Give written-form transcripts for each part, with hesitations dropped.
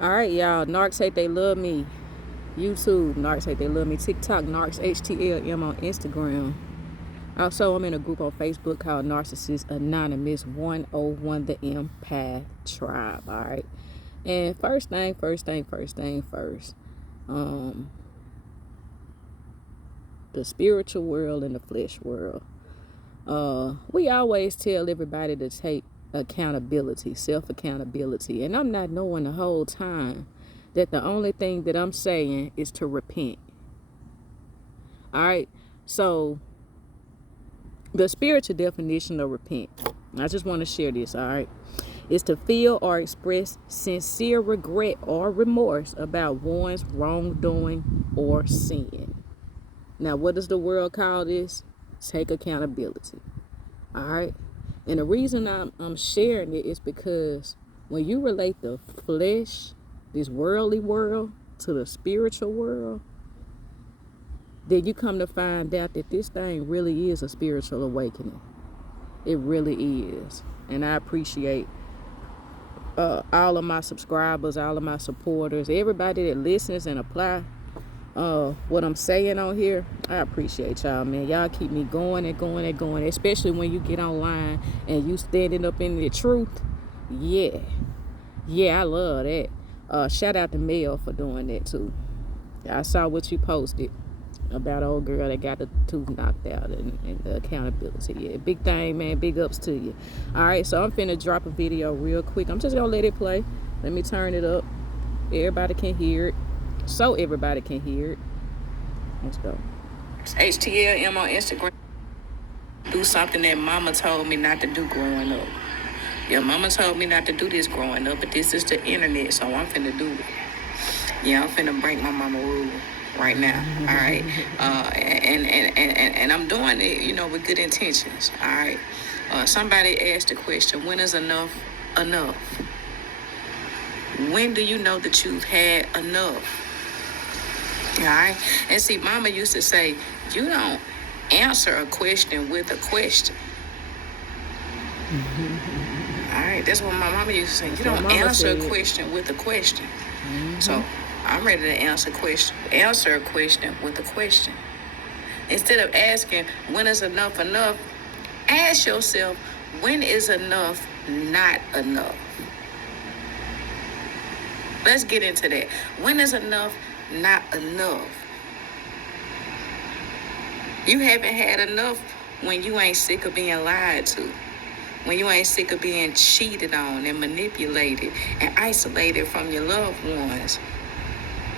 All right, y'all. Narcs Hate They Love Me. YouTube, Narcs Hate They Love Me. TikTok, NarcsHateTheyLoveMe on Instagram. Also, I'm in a group on Facebook called Narcissist Anonymous 101 The Empath Tribe. All right. And first thing first. The spiritual world and the flesh world. We always tell everybody to take accountability, self-accountability. And I'm not knowing the whole time that the only thing that I'm saying is to repent. All right. So the spiritual definition of repent, I just want to share this. All right. Is to feel or express sincere regret or remorse about one's wrongdoing or sin. Now, what does the world call this? Take accountability. All right. And the reason I'm sharing it is because when you relate the flesh, this worldly world, to the spiritual world, then you come to find out that this thing really is a spiritual awakening. It really is. And I appreciate all of my subscribers, all of my supporters, everybody that listens and apply what I'm saying on here. I appreciate y'all, man. Y'all keep me going and going and going, especially when you get online and you standing up in the truth. Yeah, I love that. Shout out to Mel for doing that too. I saw what you posted about old girl that got the tooth knocked out and the accountability. Yeah, big thing, man. Big ups to you. All right, so I'm finna drop a video real quick. I'm just gonna let it play. Let me turn it up. Everybody can hear it. So everybody can hear it. Let's go. HTLM on Instagram. Do something that mama told me not to do growing up. Yeah, mama told me not to do this growing up, but this is the internet, so I'm finna do it. Yeah, I'm finna break my mama rule right now. All right. And I'm doing it, with good intentions. All right. Somebody asked the question, when is enough enough? When do you know that you've had enough? All right. And see, mama used to say, you don't answer a question with a question. All right. That's what my mama used to say. You don't answer a question with a question. So I'm ready to answer a question with a question. Instead of asking, when is enough enough? Ask yourself, when is enough not enough? Let's get into that. When is enough not enough? You haven't had enough when you ain't sick of being lied to. When you ain't sick of being cheated on and manipulated and isolated from your loved ones.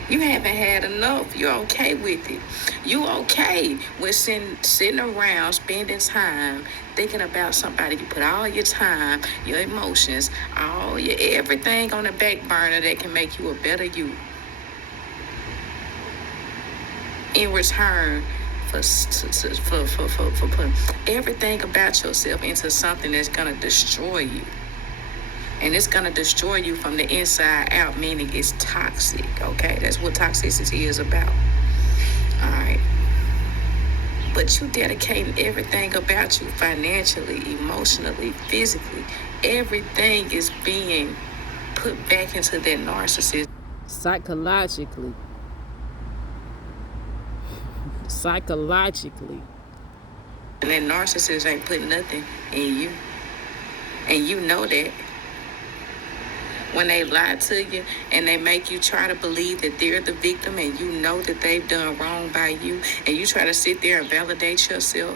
You haven't had enough. You're okay with it. You okay with sitting around, spending time, thinking about somebody. You put all your time, your emotions, everything on the back burner that can make you a better you. In return, for putting everything about yourself into something that's going to destroy you. And it's going to destroy you from the inside out, meaning it's toxic, okay? That's what toxicity is about. All right. But you dedicating everything about you financially, emotionally, physically. Everything is being put back into that narcissist. Psychologically. And that narcissist ain't putting nothing in you. And you know that. When they lie to you and they make you try to believe that they're the victim and you know that they've done wrong by you, and you try to sit there and validate yourself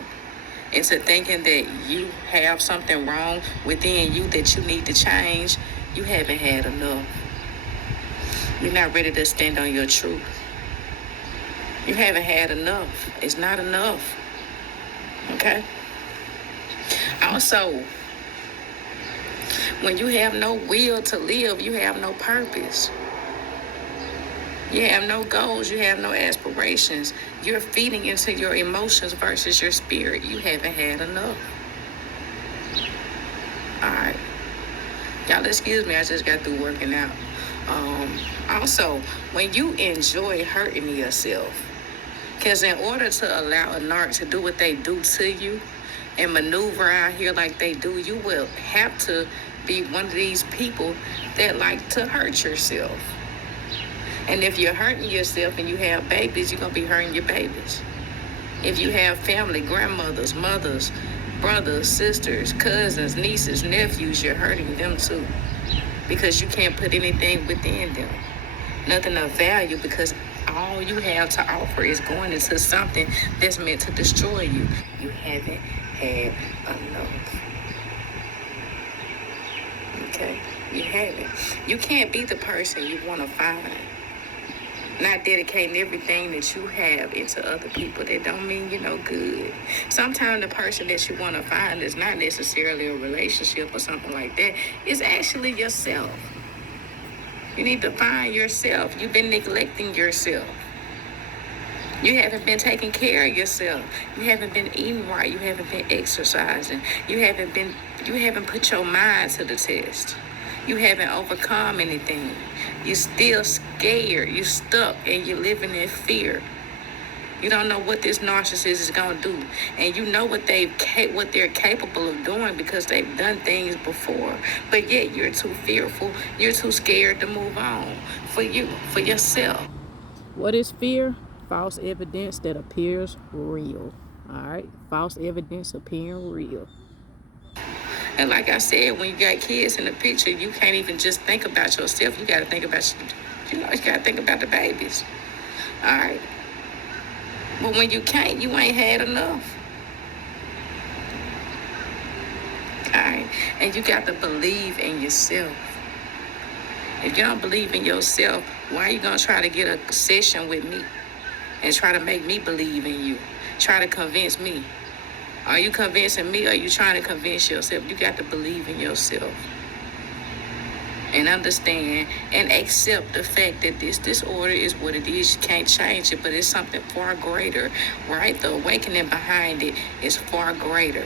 into thinking that you have something wrong within you that you need to change, you haven't had enough. You're not ready to stand on your truth. You haven't had enough. It's not enough. Okay? Also, when you have no will to live, you have no purpose. You have no goals. You have no aspirations. You're feeding into your emotions versus your spirit. You haven't had enough. All right. Y'all, excuse me. I just got through working out. Also, when you enjoy hurting yourself, because in order to allow a narc to do what they do to you and maneuver out here like they do, you will have to be one of these people that like to hurt yourself. And if you're hurting yourself and you have babies, you're going to be hurting your babies. If you have family, grandmothers, mothers, brothers, sisters, cousins, nieces, nephews, you're hurting them too. Because you can't put anything within them. Nothing of value, because all you have to offer is going into something that's meant to destroy you. You haven't had enough. Okay? You haven't. You can't be the person you want to find. Not dedicating everything that you have into other people. That don't mean you're no good. Sometimes the person that you want to find is not necessarily a relationship or something like that. It's actually yourself. You need to find yourself. You've been neglecting yourself. You haven't been taking care of yourself. You haven't been eating right. You haven't been exercising. You haven't put your mind to the test. You haven't overcome anything. You're still scared. You're stuck and you're living in fear. You don't know what this narcissist is going to do. And you know what they're capable of doing because they've done things before. But yet you're too fearful. You're too scared to move on for you, for yourself. What is fear? False evidence that appears real. All right? False evidence appearing real. And like I said, when you got kids in the picture, you can't even just think about yourself. You got to think about, you got to think about the babies. All right? But when you can't, you ain't had enough. All right? And you got to believe in yourself. If you don't believe in yourself, why are you going to try to get a session with me and try to make me believe in you? Try to convince me. Are you convincing me or are you trying to convince yourself? You got to believe in yourself. And understand and accept the fact that this disorder is what it is. You can't change it, but it's something far greater, right? The awakening behind it is far greater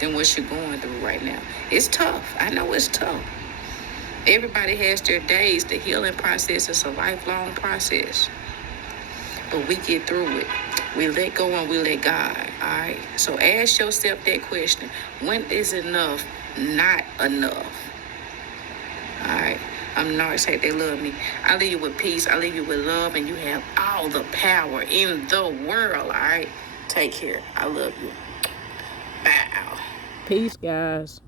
than what you're going through right now. It's tough. I know it's tough. Everybody has their days. The healing process is a lifelong process. But we get through it. We let go and we let God, all right? So ask yourself that question. When is enough not enough? All right, I'm Narcs. Hate they love me. I leave you with peace. I leave you with love, and you have all the power in the world. All right, take care. I love you. Bow. Peace, guys.